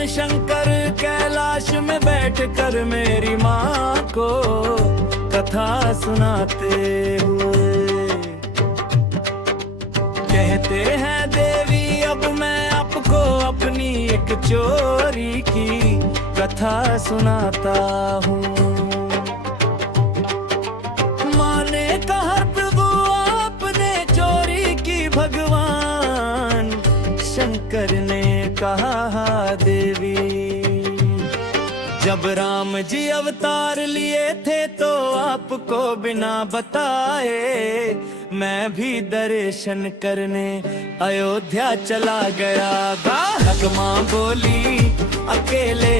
भगवान शंकर कैलाश में बैठकर मेरी माँ को कथा सुनाते हुए कहते हैं, देवी अब मैं आपको अपनी एक चोरी की कथा सुनाता हूँ। माने कहा प्रभु आपने चोरी की, भगवान शंकर ने कहा देवी। जब राम जी अवतार लिए थे तो आपको बिना बताए मैं भी दर्शन करने अयोध्या चला गया। माँ बोली अकेले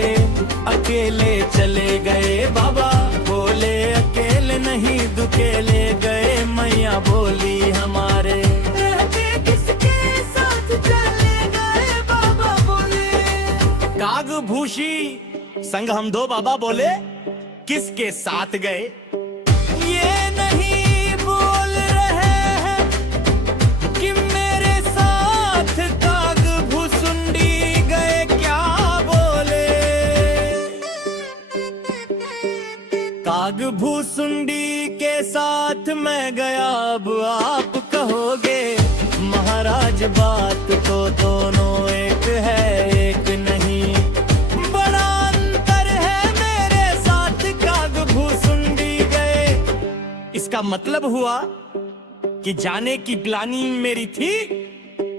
अकेले चले गए बाबा, बोले अकेले नहीं दुकेले गए। मैया बोली हमारे किसके साथ चले गए बाबा, बोले काग भूषी संग हम दो बाबा, बोले किसके साथ गए। ये नहीं बोल रहे हैं कि मेरे साथ काग भूसुंडी गए, क्या बोले। काग भूसुंडी के साथ मैं गया, अब आप कहोगे महाराज बात तो दोनों एक है एक नहीं। इसका मतलब हुआ कि जाने की प्लानिंग मेरी थी,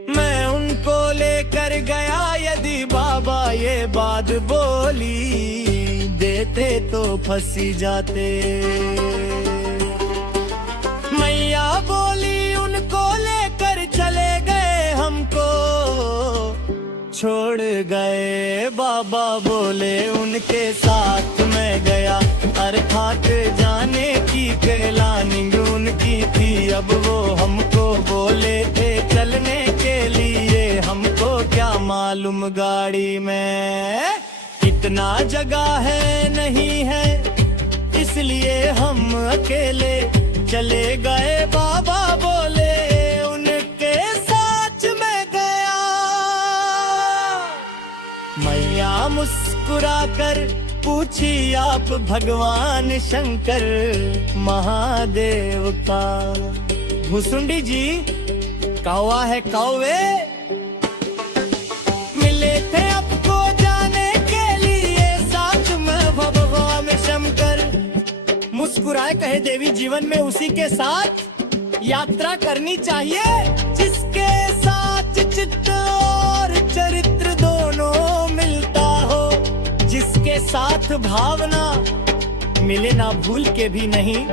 मैं उनको लेकर गया। यदि बाबा ये बात बोली देते तो फंसी जाते। मैया बोली उनको लेकर चले गए, हमको छोड़ गए। बाबा बोले उनके साथ मैं गया, अर्थात जाने की प्लानिंग उनकी थी। अब वो हमको बोले थे चलने के लिए, हमको क्या मालूम गाड़ी में कितना जगह है नहीं है, इसलिए हम अकेले चले गए। बाबा बोले उनके साथ मैं गया। मैया मुस्कुराकर पूछी आप भगवान शंकर महादेव का। भूसुंडी जी कौवा है कौवे मिले थे आपको जाने के लिए, साथ में भगवान शंकर मुस्कुराए कहे, देवी जीवन में उसी के साथ यात्रा करनी चाहिए जिसके साथ चित्त और चरित्र दोनों मिलता हो, जिसके साथ भावना मिले ना भूल के भी नहीं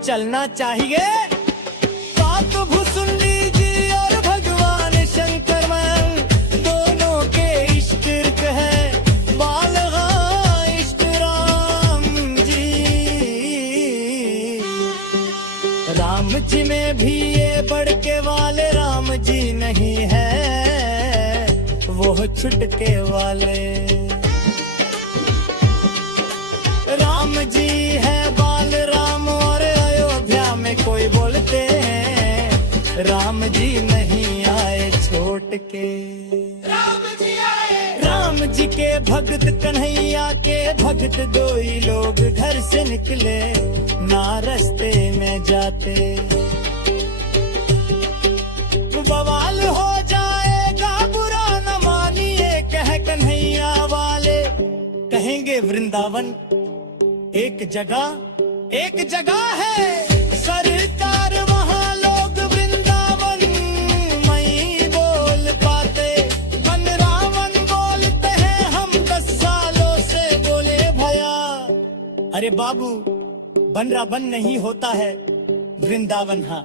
चलना चाहिए। बात भूसुंडी जी और भगवान शंकर में दोनों के इष्ट है, बालगा इष्ट राम जी। राम जी में भी ये बड़के वाले राम जी नहीं है, वो छुटके वाले राम जी है। बाल राम और अयोध्या में कोई बोलते हैं राम जी नहीं आए छोट के। राम जी के भक्त कन्हैया के भक्त दो ही लोग घर से निकले, ना रास्ते में जाते बवाल हो जाएगा, बुरा न मानिए कह कन्हैया वाले। कहेंगे वृंदावन एक जगह है सरकार, वहाँ लोग वृंदावन नहीं बोल पाते। बन रावण बोलते हैं हम 10 सालों से बोले भया। अरे बाबू बन रावण नहीं होता है वृंदावन, हाँ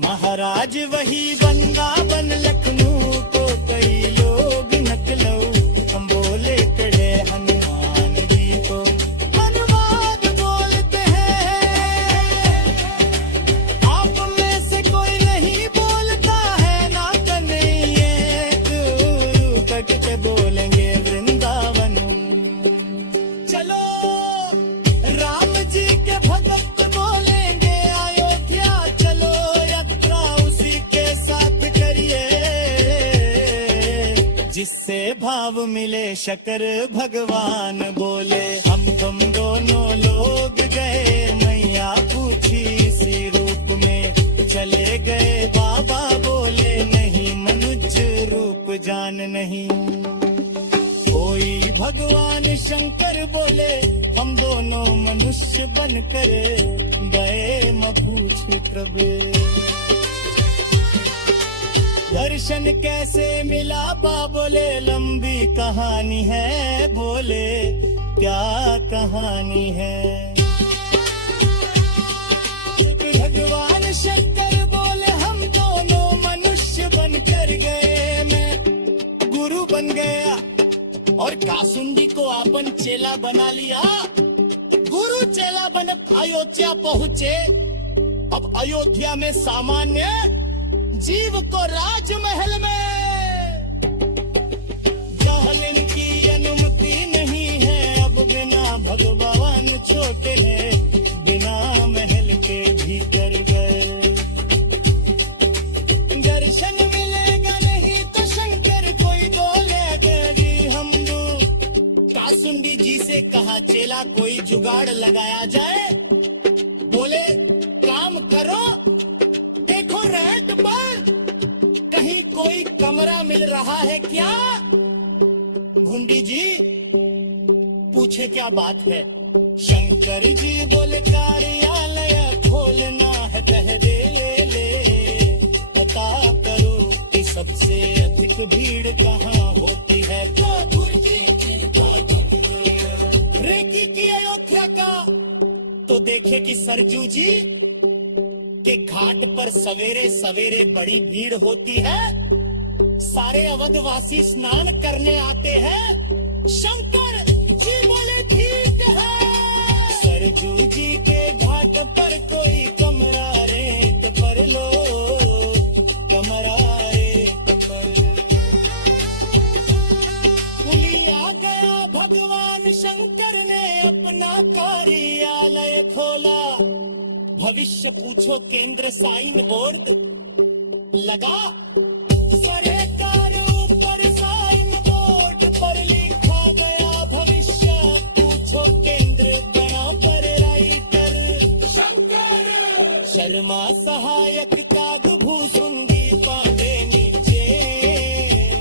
महाराज वही वृंदावन। लखनऊ को कई लोग नकलो, हम बोले कड़े हनुमान जी को हनुमान बोलते हैं। आप में से कोई नहीं बोलता है ना कन्हैया, कट बोलेंगे वृंदावन। चलो राम जी के भक्त बोलेंगे अयोध्या चलो, यात्रा उसी के साथ करिए जिससे भाव मिले शकर भगवान बोले। हम तुम दोनों लोग गए मैया पूछी इसी रूप में चले गए। बाबा बोले नहीं मनुज रूप जान नहीं। कोई भगवान शंकर बोले हम दोनों मनुष्य बनकर गए मपूछ प्रभु। दर्शन कैसे मिला बा बोले लंबी कहानी है बोले क्या कहानी है। भगवान शंकर बोले हम दोनों मनुष्य बनकर गए। मैं गुरु बन गया और कासुंडी को अपन चेला बना लिया। गुरु चेला बन अयोध्या पहुँचे। अब अयोध्या में सामान्य जीव को राजमहल में जहलन की अनुमति नहीं है। अब बिना भगवान छोटे हैं बिना महल के भीतर गए। दर्शन मिलेगा नहीं तो शंकर कोई बोलेगा जी हम दो। कासुंडी जी से कहा चेला कोई जुगाड़ लगाया जाए। बोले काम करो देखो रेट पर कहीं कोई कमरा मिल रहा है क्या। घुंडी जी पूछे क्या बात है। शंकर जी बोले कार्यालय खोलना है पहले ले। पता करो कि सबसे अधिक भीड़ कहाँ होती है। रेकी की अयोध्या का तो देखे कि सरजू जी के घाट पर सवेरे सवेरे बड़ी भीड़ होती है। सारे अवधवासी स्नान करने आते हैं। शंकर जी बोले ठीक है। सरजू जी के घाट पर कोई कमरा रेट पर लो। कमरा रेट पर पुली आ गया। भगवान शंकर ने अपना कार्यालय खोला। भविष्य पूछो केंद्र साइन बोर्ड लगा। सारे